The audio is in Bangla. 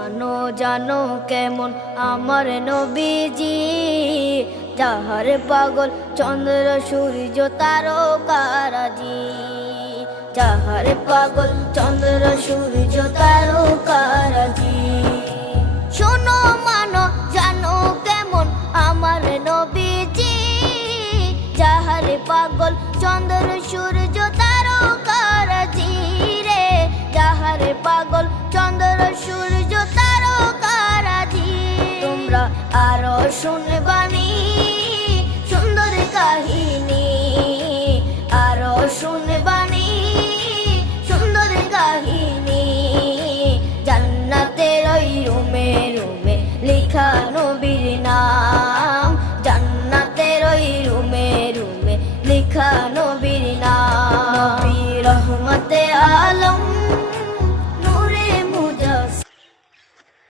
জানো জানো কেমন আমার নবীজি, যাহার পাগল চন্দ্র সূর্য তারকারাজি, যাহার পাগল চন্দ্র সূর্য তারকা